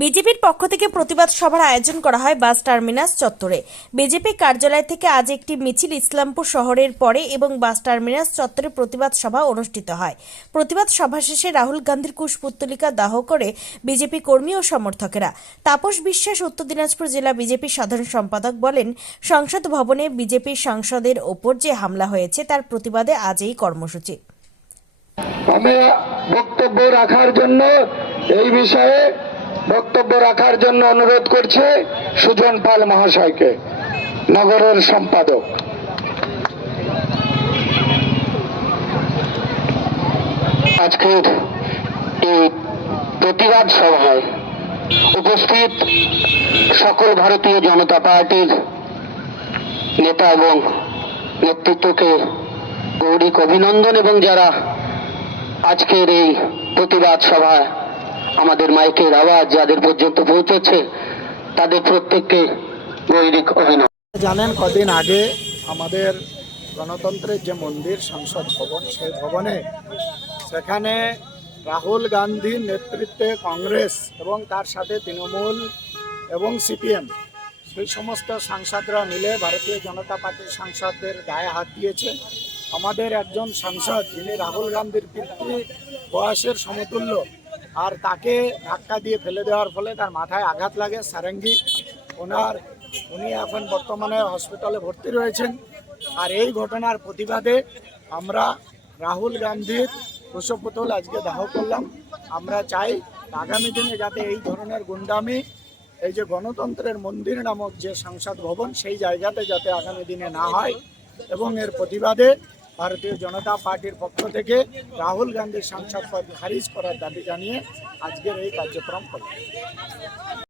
বিজেপির পক্ষ থেকে প্রতিবাদ সভার আয়োজন করা হয় বাস টার্মিনাস চত্বরে। বিজেপি কার্যালয় থেকে আজ একটি মিছিল ইসলামপুর শহরের পরে এবং বাস টার্মিনাস চত্বরে প্রতিবাদ সভা অনুষ্ঠিত হয়। প্রতিবাদ সভা শেষে রাহুল গান্ধীর কুশপুত্তলিকা দাহ করে বিজেপি কর্মী ও সমর্থকেরা। তাপস বিশ্বাস, উত্তর দিনাজপুর জেলা বিজেপির সাধারণ সম্পাদক, বলেন, সংসদ ভবনে বিজেপির সাংসদের ওপর যে হামলা হয়েছে তার প্রতিবাদে আজ এই কর্মসূচি। আমি বক্তব্য রাখার জন্য এই বিষয়ে বক্তব্য রাখার জন্য অনুরোধ করছে সুজন পাল মহাশয়কে, নগরের সম্পাদক। আজকের এই প্রতিবাদ সভায় উপস্থিত সকল ভারতীয় জনতা পার্টির নেতা এবং নেতৃত্বকে গৌরীক অভিনন্দন, এবং যারা আজকের এই প্রতিবাদ সভায় আমাদের মাইকের আওয়াজ যাদের পর্যন্ত পৌঁছচ্ছে তাদের প্রত্যেককে গৌরীক অভিনন্দন। জানেন, কদিন আগে আমাদের গণতন্ত্রের যে মন্দির সংসদ ভবন, সেই ভবনে সেখানে রাহুল গান্ধীর নেতৃত্বে কংগ্রেস এবং তার সাথে তৃণমূল এবং সিপিএম সেই সমস্ত সাংসদরা মিলে ভারতীয় জনতা পার্টির সাংসদদের গায়ে হাত দিয়েছে। আমাদের একজন সাংসদ, যিনি রাহুল গান্ধীর পিতৃ বয়সের সমতুল্য, আর তাকে ধাক্কা দিয়ে ফেলে দেওয়ার ফলে তার মাথায় আঘাত লাগে, সারেঙ্গি। উনি এখন বর্তমানে হসপিটালে ভর্তি রয়েছেন। আর এই ঘটনার প্রতিবাদে আমরা রাহুল গান্ধীর কুশপুতল আজকে দাহ করলাম। আমরা চাই আগামী দিনে যাতে এই ধরনের গুন্ডামি, এই যে গণতন্ত্রের মন্দির নামক যে সংসদ ভবন, সেই জায়গাতে যাতে আগামী দিনে না হয়, এবং এর প্রতিবাদে ভারতীয় জনতা পার্টির পক্ষ থেকে রাহুল গান্ধীর সাংসদ পদ খারিজ করার দাবি জানিয়ে আজকের এই কার্যক্রম করলাম।